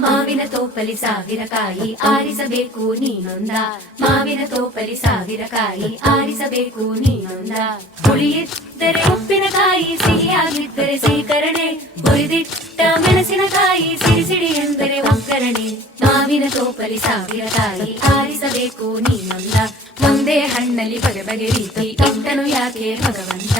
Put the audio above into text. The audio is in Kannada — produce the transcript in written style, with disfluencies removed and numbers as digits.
ಮಾವಿನ ತೋಪಲಿ ಸಾವಿರ ಕಾಯಿ ಆರಿಸಬೇಕು ನೀನೊಂದ, ಮಾವಿನ ತೋಪಲಿ ಸಾವಿರ ಕಾಯಿ ಆರಿಸಬೇಕು ನೀನೊಂದ. ಹುಳಿಯಿದ್ದರೆ ಉಪ್ಪಿನಕಾಯಿ, ಸಿಹಿಯಾಗಿದ್ದರೆ ಸೀಕರಣೆ, ಹುರಿದಿಟ್ಟ ಮೆಣಸಿನಕಾಯಿ, ಸಿಡಿ ಸಿಡಿ ಎಂದರೆ ಒಗ್ಗರಣೆ. ಮಾವಿನ ತೋಪಲಿ ಸಾವಿರ ಕಾಯಿ ಆರಿಸಬೇಕು ನೀನೊಂದ, ಒಂದೇ ಹಣ್ಣಲ್ಲಿ ಬಗೆ ಬಗೆ ರೀತಿ ಇಟ್ಟನು ಯಾಕೆ ಭಗವಂತ.